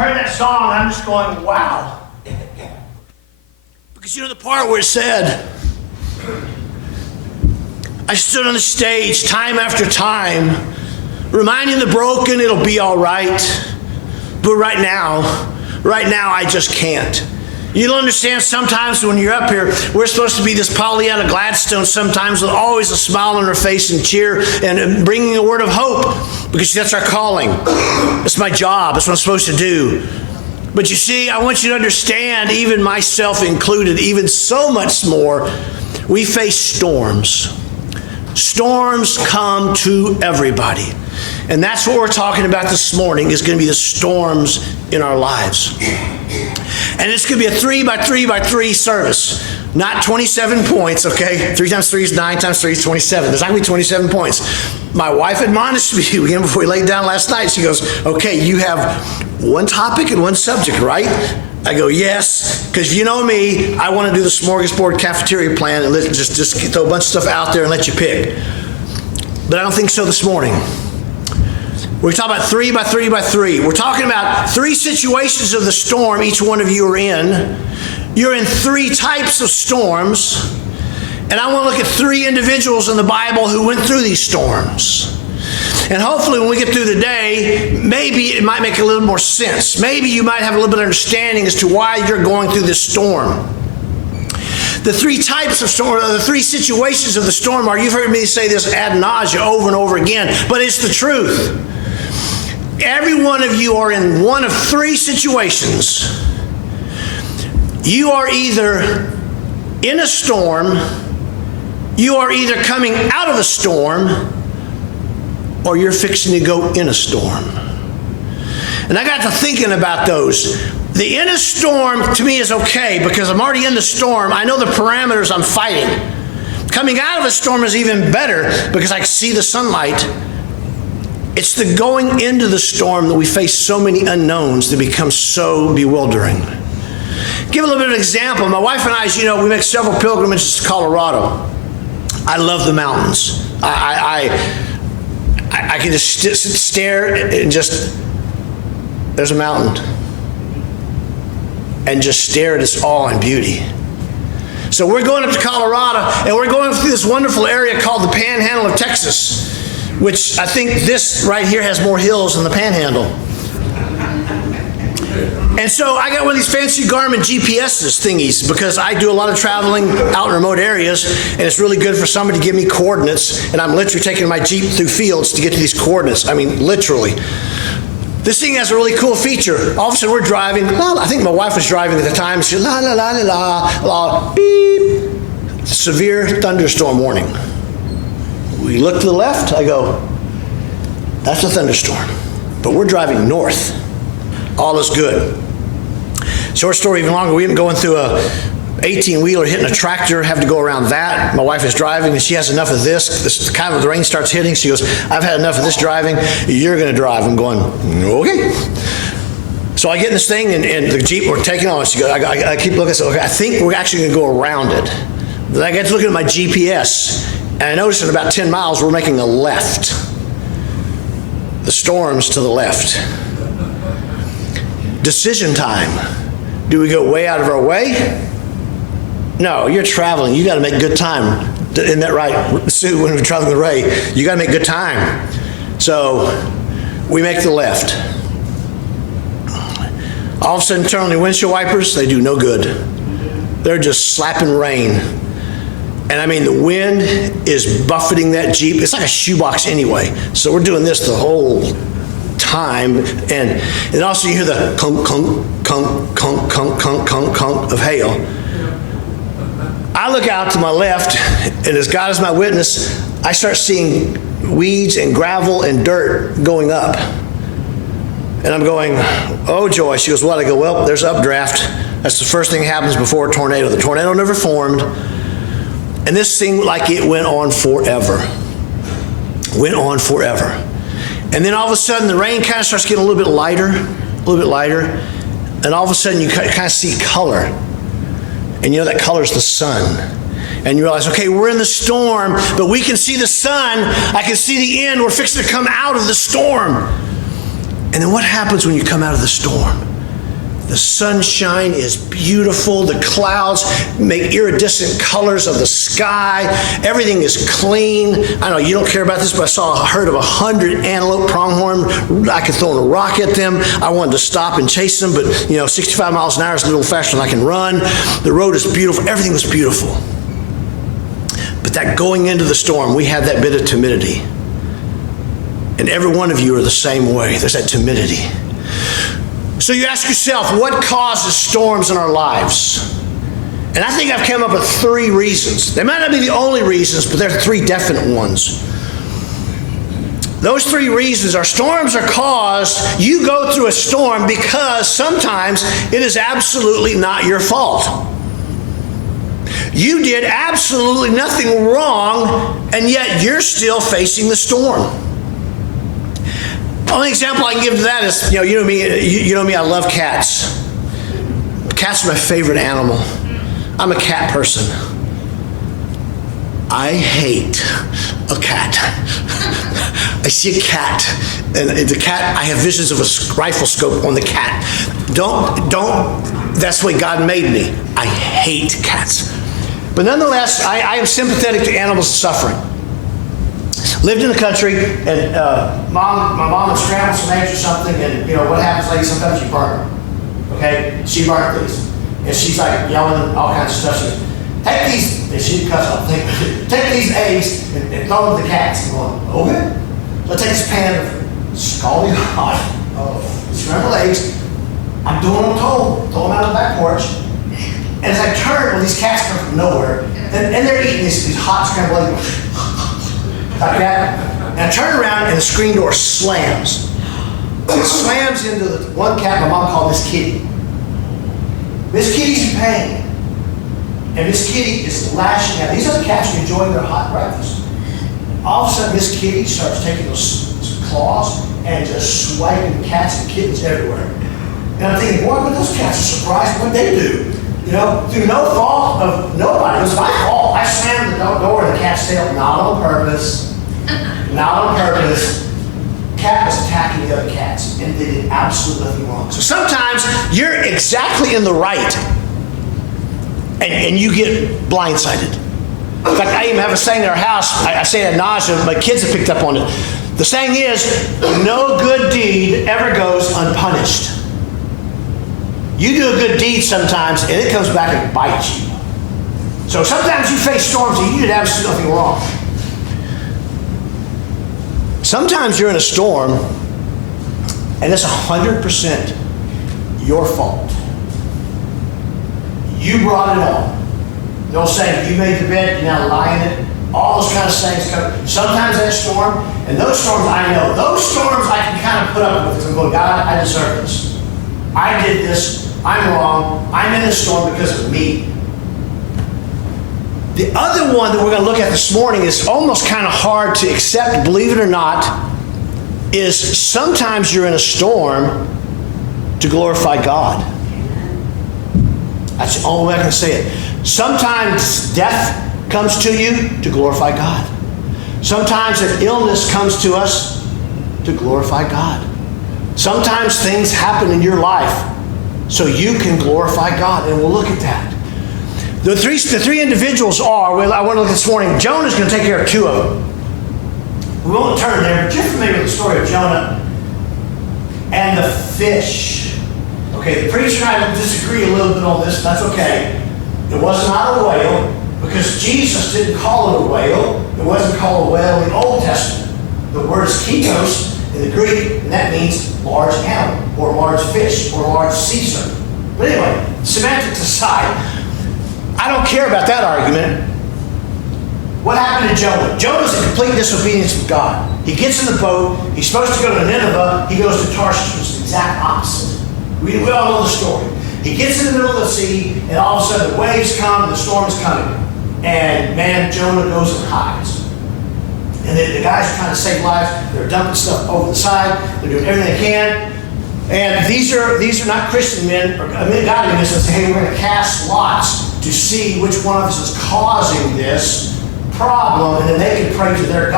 heard that song, and I'm just going, wow. Because you know the part where it said, I stood on the stage time after time, reminding the broken it'll be all right. But right now, I just can't. You don't understand, sometimes when you're up here, we're supposed to be this Pollyanna Gladstone sometimes with always a smile on our face and cheer and bringing a word of hope, because that's our calling. It's my job. It's what I'm supposed to do. But you see, I want you to understand, even myself included, even so much more, we face storms. Storms come to everybody. And that's what we're talking about this morning, is going to be the storms in our lives. And it's going to be a 3 by 3 by 3 service, not 27 points, okay? 3 times 3 is 9, times 3 is 27. There's not going to be 27 points. My wife admonished me again before we laid down last night. She goes, okay, you have one topic and one subject, right? I go, yes, because you know me, I want to do the smorgasbord cafeteria plan and just throw a bunch of stuff out there and let you pick. But I don't think so this morning. We're talking about 3 by 3 by 3. We're talking about 3 situations of the storm each one of you are in. You're in 3 types of storms. And I want to look at 3 individuals in the Bible who went through these storms. And hopefully when we get through the day, maybe it might make a little more sense. Maybe you might have a little bit of understanding as to why you're going through this storm. The 3 types of storm, or the 3 situations of the storm are, you've heard me say this ad nauseum over and over again, but it's the truth. Every one of you are in one of 3 situations. You are either in a storm, you are either coming out of a storm, or you're fixing to go in a storm. And I got to thinking about those. The in a storm to me is okay, because I'm already in the storm. I know the parameters I'm fighting. Coming out of a storm is even better, because I see the sunlight. It's the going into the storm that we face so many unknowns that become so bewildering. Give a little bit of an example. My wife and I, as you know, we make several pilgrimages to Colorado. I love the mountains. I can just stare and just, there's a mountain, and just stare at its awe and beauty. So we're going up to Colorado, and we're going through this wonderful area called the Panhandle of Texas, which I think this right here has more hills than the Panhandle. And so I got one of these fancy Garmin GPS's thingies, because I do a lot of traveling out in remote areas, and it's really good for somebody to give me coordinates, and I'm literally taking my Jeep through fields to get to these coordinates. I mean, literally. This thing has a really cool feature. All of a sudden we're driving, I think my wife was driving at the time, she said, la la la la la, beep, severe thunderstorm warning. We look to the left, I go, that's a thunderstorm. But we're driving north. All is good. Short story even longer, we've been going through a 18-wheeler hitting a tractor, having to go around that. My wife is driving, and she has enough of this kind of, the rain starts hitting. She goes, I've had enough of this driving. You're going to drive. I'm going, okay. So I get in this thing, and the Jeep, we're taking on. She goes, I keep looking, so okay, I think we're actually going to go around it. Then I get to looking at my GPS, and I notice in about 10 miles, we're making a left. The storm's to the left. Decision time. Do we go way out of our way? No, you're traveling. You got to make good time. Isn't that right, Sue, when we're traveling the way? You got to make good time. So we make the left. All of a sudden, turn on the windshield wipers. They do no good. They're just slapping rain. And I mean, the wind is buffeting that Jeep. It's like a shoebox anyway. So we're doing this the whole time. And also you hear the clunk, clunk, clunk, clunk, clunk, clunk, clunk, clunk of hail. I look out to my left, and as God is my witness, I start seeing weeds and gravel and dirt going up. And I'm going, oh joy. She goes, what? I go, well, there's updraft. That's the first thing that happens before a tornado. The tornado never formed. And this seemed like it went on forever. Went on forever. And then all of a sudden, the rain kind of starts getting a little bit lighter, and all of a sudden, you kind of see color. And you know that color is the sun. And you realize, okay, we're in the storm, but we can see the sun. I can see the end. We're fixing to come out of the storm. And then what happens when you come out of the storm? The sunshine is beautiful. The clouds make iridescent colors of the sky. Everything is clean. I know you don't care about this, but I saw a herd of 100 antelope pronghorn. I could throw a rock at them. I wanted to stop and chase them, but 65 miles an hour is a little faster than I can run. The road is beautiful. Everything was beautiful. But that going into the storm, we had that bit of timidity. And every one of you are the same way. There's that timidity. So you ask yourself, what causes storms in our lives? And I think I've come up with 3 reasons. They might not be the only reasons, but there are 3 definite ones. Those 3 reasons are storms are caused, you go through a storm because sometimes it is absolutely not your fault. You did absolutely nothing wrong, and yet you're still facing the storm. The only example I can give to that is, you know me, I love cats. Cats are my favorite animal. I'm a cat person. I hate a cat. I see a cat, and the cat, I have visions of a rifle scope on the cat. Don't, that's the way God made me. I hate cats. But nonetheless, I am sympathetic to animals suffering. Lived in the country, and my mom would scramble some eggs or something, and what happens, lady, sometimes you burn them. Okay? She burned these. And she's like yelling all kinds of stuff. She goes, take these, and she'd cuss off, take these eggs and throw them to the cats. I'm going, okay. So I take this pan of scalding hot scrambled eggs. I'm doing what I'm told. Throw them out on the back porch. And as I turn, these cats come from nowhere, and they're eating these hot scrambled eggs. Like that. And I turn around and the screen door slams. It slams into the one cat my mom called Miss Kitty. Miss Kitty's in pain. And Miss Kitty is lashing out. These other cats are enjoying their hot breakfast. All of a sudden, Miss Kitty starts taking those claws and just swiping cats and kittens everywhere. And I'm thinking, boy, but those cats are surprised what they do. Through no fault of nobody. It was my fault. I slammed the door in the cat's tail, not on purpose. Not on purpose. Cat was attacking the other cats, and they did absolutely nothing wrong. So sometimes you're exactly in the right, and you get blindsided. In fact, I even have a saying in our house. I say it ad nauseum. My kids have picked up on it. The saying is, no good deed ever goes unpunished. You do a good deed sometimes, and it comes back and bites you. So sometimes you face storms and you did absolutely nothing wrong. Sometimes you're in a storm, and it's 100% your fault. You brought it on. They'll say, you made the bed, you now lie in it. All those kind of things come. Sometimes that storm, and those storms I know. Those storms I can kind of put up with and go, God, I deserve this. I did this. I'm wrong. I'm in this storm because of me. The other one that we're going to look at this morning is almost kind of hard to accept, believe it or not, is sometimes you're in a storm to glorify God. That's the only way I can say it. Sometimes death comes to you to glorify God. Sometimes an illness comes to us to glorify God. Sometimes things happen in your life so you can glorify God, and we'll look at that. The three individuals are, I want to look this morning, Jonah's going to take care of 2 of them. We won't turn there, but you're familiar with the story of Jonah and the fish. Okay, the preacher and I disagree a little bit on this, that's okay. It was not a whale, because Jesus didn't call it a whale. It wasn't called a whale in the Old Testament. The word is ketos in the Greek, and that means large animal, or large fish, or large sea serpent. But anyway, semantics aside, I don't care about that argument. What happened to Jonah? Jonah's in complete disobedience with God. He gets in the boat. He's supposed to go to Nineveh. He goes to Tarshish, which is the exact opposite. We all know the story. He gets in the middle of the sea, and all of a sudden the waves come, and the storm is coming. And man, Jonah goes and hides. And the guys are trying to save lives. They're dumping stuff over the side. They're doing everything they can. And these are not Christian men, or godly men that say, hey, we're going to cast lots to see which one of us is causing this problem, and then they can pray to their God.